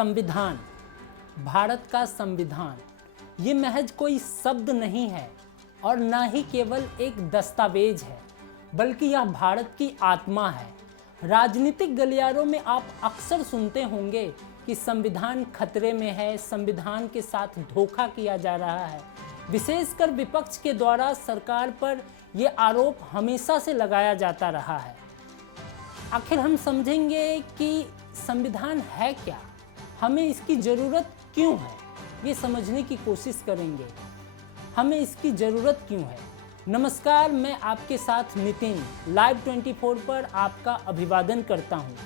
संविधान, भारत का संविधान, ये महज कोई शब्द नहीं है और ना ही केवल एक दस्तावेज है, बल्कि यह भारत की आत्मा है। राजनीतिक गलियारों में आप अक्सर सुनते होंगे कि संविधान खतरे में है, संविधान के साथ धोखा किया जा रहा है। विशेषकर विपक्ष के द्वारा सरकार पर यह आरोप हमेशा से लगाया जाता रहा है। आखिर हम समझेंगे कि संविधान है क्या, हमें इसकी ज़रूरत क्यों है, ये समझने की कोशिश करेंगे। हमें इसकी ज़रूरत क्यों है। नमस्कार, मैं आपके साथ नितिन लाइव 24 पर आपका अभिवादन करता हूँ।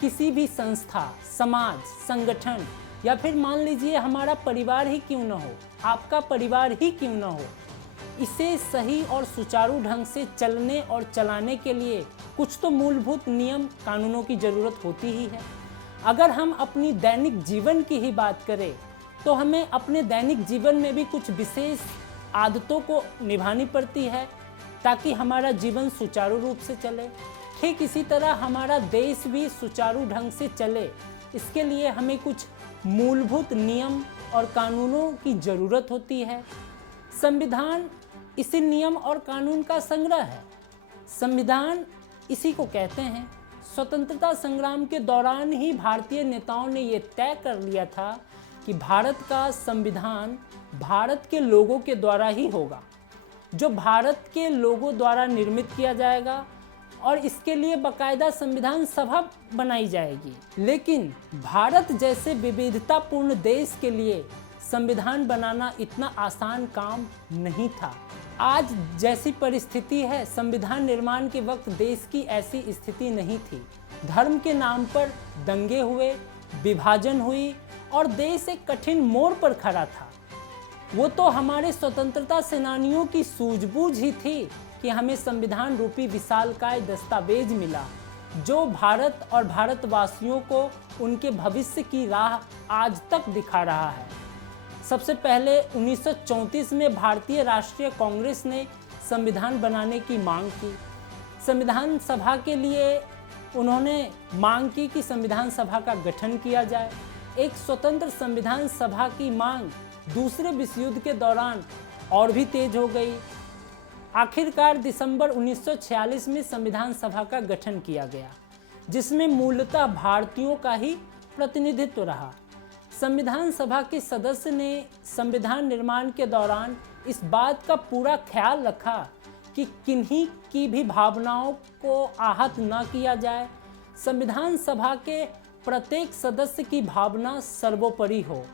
किसी भी संस्था, समाज, संगठन या फिर मान लीजिए हमारा परिवार ही क्यों न हो, आपका परिवार ही क्यों न हो, इसे सही और सुचारू ढंग से चलने और चलाने के लिए कुछ तो मूलभूत नियम कानूनों की ज़रूरत होती ही है। अगर हम अपनी दैनिक जीवन की ही बात करें तो हमें अपने दैनिक जीवन में भी कुछ विशेष आदतों को निभानी पड़ती है ताकि हमारा जीवन सुचारू रूप से चले। ठीक इसी तरह हमारा देश भी सुचारू ढंग से चले, इसके लिए हमें कुछ मूलभूत नियम और कानूनों की ज़रूरत होती है। संविधान इसी नियम और कानून का संग्रह है। संविधान इसी को कहते हैं। स्वतंत्रता संग्राम के दौरान ही भारतीय नेताओं ने ये तय कर लिया था कि भारत का संविधान भारत के लोगों के द्वारा ही होगा, जो भारत के लोगों द्वारा निर्मित किया जाएगा और इसके लिए बाकायदा संविधान सभा बनाई जाएगी। लेकिन भारत जैसे विविधतापूर्ण देश के लिए संविधान बनाना इतना आसान काम नहीं था। आज जैसी परिस्थिति है, संविधान निर्माण के वक्त देश की ऐसी स्थिति नहीं थी। धर्म के नाम पर दंगे हुए, विभाजन हुई और देश एक कठिन मोड़ पर खड़ा था। वो तो हमारे स्वतंत्रता सेनानियों की सूझबूझ ही थी कि हमें संविधान रूपी विशालकाय दस्तावेज मिला, जो भारत और भारतवासियों को उनके भविष्य की राह आज तक दिखा रहा है। सबसे पहले 1934 में भारतीय राष्ट्रीय कांग्रेस ने संविधान बनाने की मांग की। संविधान सभा के लिए उन्होंने मांग की कि संविधान सभा का गठन किया जाए। एक स्वतंत्र संविधान सभा की मांग दूसरे विश्व युद्ध के दौरान और भी तेज हो गई। आखिरकार दिसंबर 1946 में संविधान सभा का गठन किया गया, जिसमें मूलतः भारतीयों का ही प्रतिनिधित्व रहा। संविधान सभा के सदस्य ने संविधान निर्माण के दौरान इस बात का पूरा ख्याल रखा कि किन्हीं की भी भावनाओं को आहत न किया जाए। संविधान सभा के प्रत्येक सदस्य की भावना सर्वोपरि हो,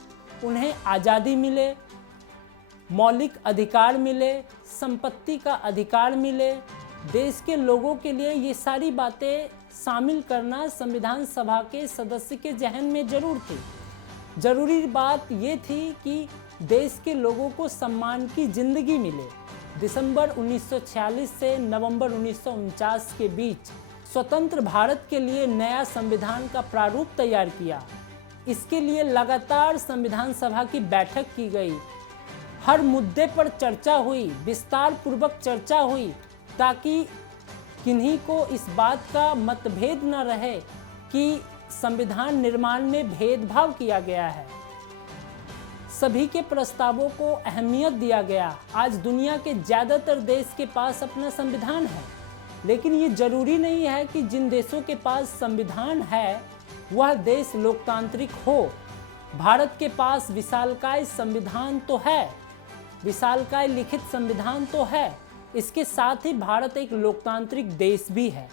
उन्हें आज़ादी मिले, मौलिक अधिकार मिले, संपत्ति का अधिकार मिले। देश के लोगों के लिए ये सारी बातें शामिल करना संविधान सभा के सदस्य के जहन में जरूर थी। जरूरी बात ये थी कि देश के लोगों को सम्मान की जिंदगी मिले। दिसंबर 1946 से नवंबर 1949 के बीच स्वतंत्र भारत के लिए नया संविधान का प्रारूप तैयार किया। इसके लिए लगातार संविधान सभा की बैठक की गई, हर मुद्दे पर चर्चा हुई, विस्तार पूर्वक चर्चा हुई, ताकि किन्हीं को इस बात का मतभेद न रहे कि संविधान निर्माण में भेदभाव किया गया है। सभी के प्रस्तावों को अहमियत दिया गया। आज दुनिया के ज़्यादातर देश के पास अपना संविधान है, लेकिन ये जरूरी नहीं है कि जिन देशों के पास संविधान है वह देश लोकतांत्रिक हो। भारत के पास विशालकाय संविधान तो है, विशालकाय लिखित संविधान तो है, इसके साथ ही भारत एक लोकतांत्रिक देश भी है।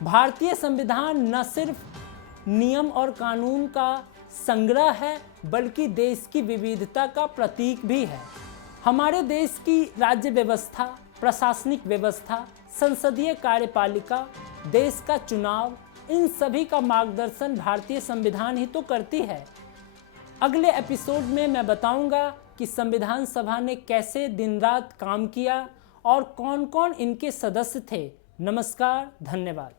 भारतीय संविधान न सिर्फ नियम और कानून का संग्रह है, बल्कि देश की विविधता का प्रतीक भी है। हमारे देश की राज्य व्यवस्था, प्रशासनिक व्यवस्था, संसदीय कार्यपालिका, देश का चुनाव, इन सभी का मार्गदर्शन भारतीय संविधान ही तो करती है। अगले एपिसोड में मैं बताऊंगा कि संविधान सभा ने कैसे दिन रात काम किया और कौन कौन इनके सदस्य थे। नमस्कार, धन्यवाद।